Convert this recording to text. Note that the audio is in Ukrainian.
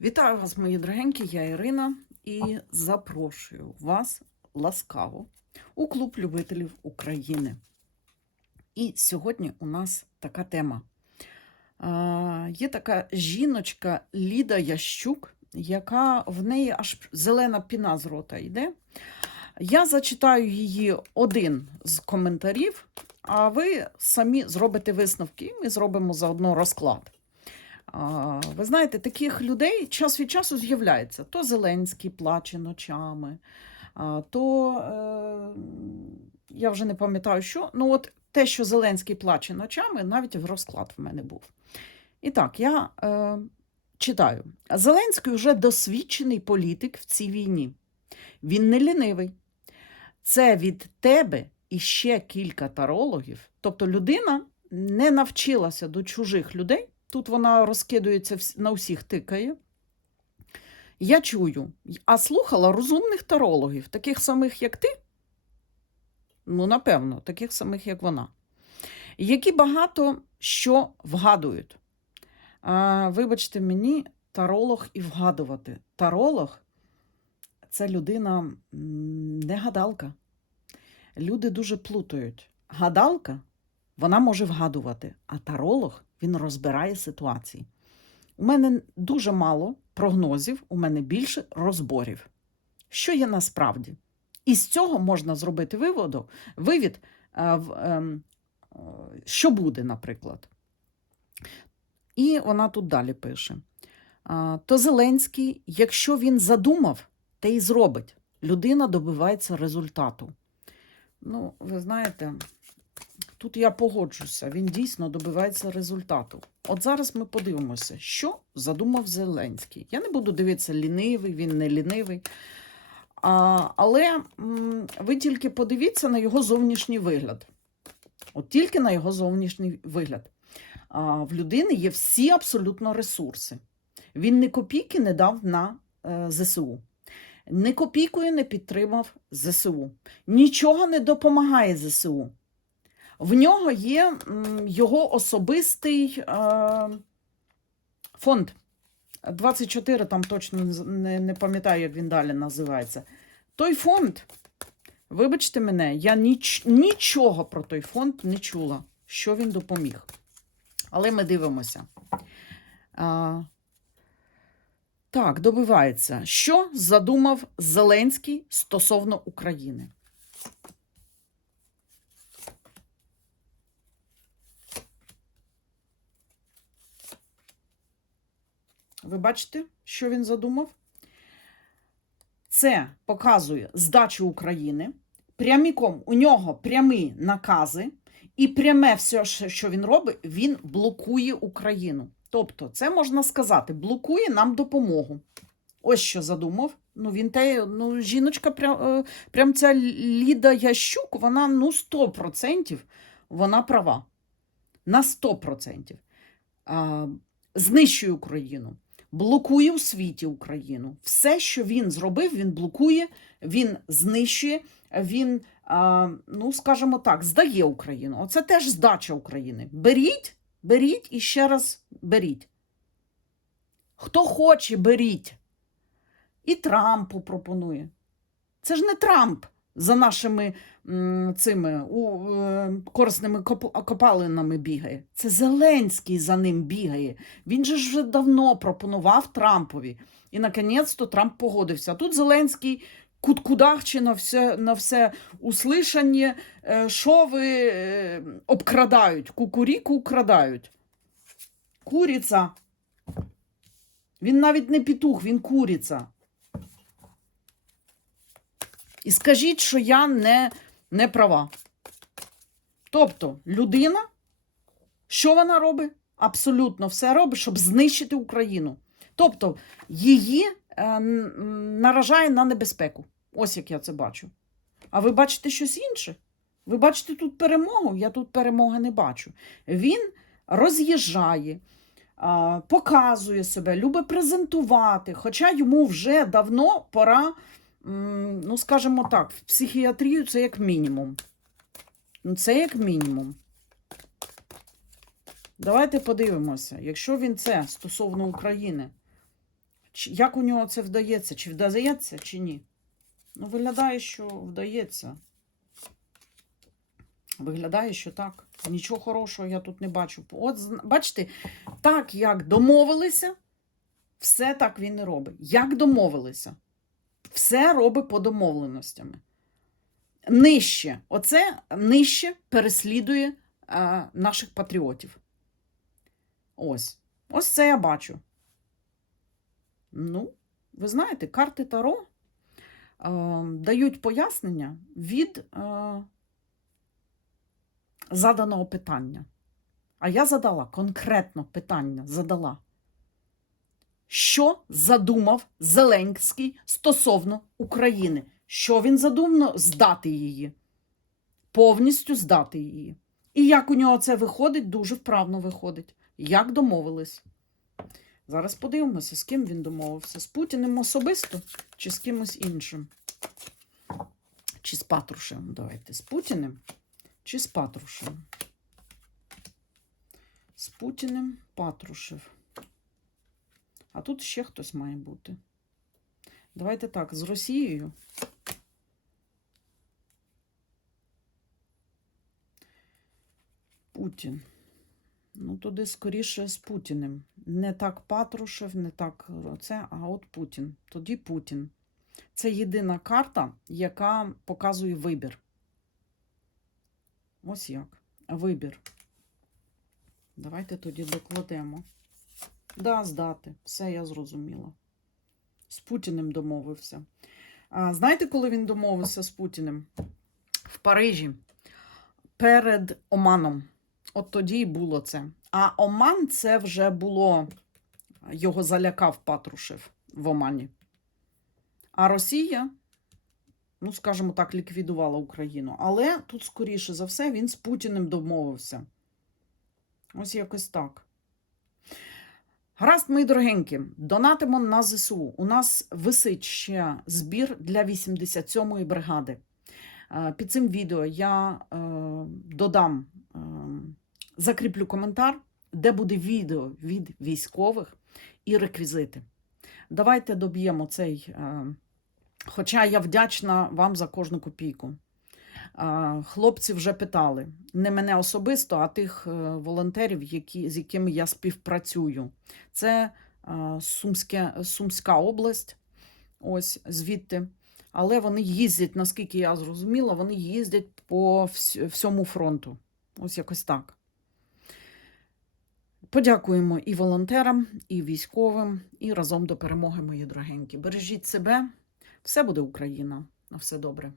Вітаю вас, мої дорогенькі, я Ірина, і запрошую вас ласкаво у клуб любителів України. І сьогодні у нас така тема. А, є така жіночка Ліда Ящук, яка в неї аж зелена піна з рота йде. Я зачитаю її один з коментарів, а ви самі зробите висновки, і ми зробимо заодно розклад. Ви знаєте, таких людей час від часу з'являється. То Зеленський плаче ночами, то е, я вже не пам'ятаю, що. Ну, от те, що Зеленський плаче ночами, навіть в розклад в мене був. І так, я е, читаю. Зеленський вже досвідчений політик в цій війні. Він не лінивий. Це від тебе і ще кілька тарологів. Тобто людина не навчилася до чужих людей. Тут вона розкидується на всіх тикає. Я чую, а слухала розумних тарологів, таких самих, як ти. Ну, напевно, таких самих, як вона, які багато що вгадують. А, вибачте мені, таролог і вгадувати. Таролог це людина не гадалка. Люди дуже плутають. Гадалка вона може вгадувати, а таролог він розбирає ситуації. У мене дуже мало прогнозів, у мене більше розборів. Що є насправді? І з цього можна зробити виводу, вивід, е, ем, е, що буде, наприклад. І вона тут далі пише: то Зеленський, якщо він задумав, те й зробить. Людина добивається результату. Ну, ви знаєте, тут я погоджуся, він дійсно добивається результату. От зараз ми подивимося, що задумав Зеленський. Я не буду дивитися, лінивий, він не лінивий. А, але м, ви тільки подивіться на його зовнішній вигляд. От тільки на його зовнішній вигляд. А, в людини є всі абсолютно ресурси. Він ні копійки не дав на е, ЗСУ. Ні копійкою не підтримав ЗСУ. Нічого не допомагає ЗСУ. В нього є його особистий е, фонд. 24, там точно не пам'ятаю, як він далі називається. Той фонд, вибачте мене, я ніч, нічого про той фонд не чула, що він допоміг. Але ми дивимося. А, так, добивається. Що задумав Зеленський стосовно України? Ви бачите, що він задумав? Це показує здачу України. Пряміком у нього прямі накази, і пряме все, що він робить, він блокує Україну. Тобто, це можна сказати, блокує нам допомогу. Ось що задумав. Ну, він те, ну, жіночка, прям, е, прям ця Ліда Ящук, вона ну 100% вона права. На 100%. А, знищує Україну блокує у світі Україну. Все, що він зробив, він блокує, він знищує, він, ну скажімо так, здає Україну. Оце теж здача України. Беріть, беріть і ще раз беріть. Хто хоче, беріть. І Трампу пропонує. Це ж не Трамп за нашими цими у, е, корисними коп- копалинами бігає. Це Зеленський за ним бігає. Він же вже давно пропонував Трампові. І наконець-то Трамп погодився. А тут Зеленський куткудахче на все, на все услишання, е, що ви е, обкрадають, кукуріку украдають. Куриця. Він навіть не петух, він куриця. І скажіть, що я не, не права. Тобто, людина, що вона робить? Абсолютно все робить, щоб знищити Україну. Тобто, її е, наражає на небезпеку. Ось як я це бачу. А ви бачите щось інше? Ви бачите тут перемогу? Я тут перемоги не бачу. Він роз'їжджає, а, показує себе, любить презентувати, хоча йому вже давно пора, ну, скажімо так, в психіатрію це як мінімум. Ну, це як мінімум. Давайте подивимося, якщо він це стосовно України Як у нього це вдається? Чи вдається, чи ні? Ну, виглядає, що вдається. Виглядає, що так. Нічого хорошого я тут не бачу. От, бачите, так як домовилися, все так він і робить. Як домовилися? Все робить по домовленостями. Нижче. Оце нижче переслідує е, наших патріотів. Ось. Ось це я бачу. Ну, ви знаєте, карти Таро е, дають пояснення від е, заданого питання. А я задала конкретно питання задала. Що задумав Зеленський стосовно України? Що він задумав? Здати її. Повністю здати її. І як у нього це виходить, дуже вправно виходить. Як домовились. Зараз подивимося, з ким він домовився. З Путіним особисто чи з кимось іншим. Чи з Патрушем. Давайте. З Путіним чи з Патрушем. З Путіним Патрушев. А тут ще хтось має бути. Давайте так, з Росією. Путін. Ну, туди скоріше з Путіним. Не так Патрушев, не так це, а от Путін. Тоді Путін. Це єдина карта, яка показує вибір. Ось як. Вибір. Давайте тоді докладемо. Да, здати. Все я зрозуміла. З Путіним домовився. А, знаєте, коли він домовився з Путіним? В Парижі перед Оманом. От тоді і було це. А Оман це вже було, його залякав Патрушев в Омані. А Росія, ну, скажімо так, ліквідувала Україну. Але тут, скоріше за все, він з Путіним домовився. Ось якось так. Гаразд, мої дорогенькі, донатимо на ЗСУ. У нас висить ще збір для 87-ї бригади. Е, Під цим відео я е, додам, е, закріплю коментар, де буде відео від військових і реквізити. Давайте доб'ємо цей. Хоча я вдячна вам за кожну копійку. Хлопці вже питали не мене особисто, а тих е, волонтерів, які, з якими я співпрацюю. Це Сумське, Сумська область, ось звідти. Але вони їздять, наскільки я зрозуміла, вони їздять по всьому фронту. Ось якось так. Подякуємо і волонтерам, і військовим, і разом до перемоги, мої дорогенькі. Бережіть себе, все буде Україна. На все добре.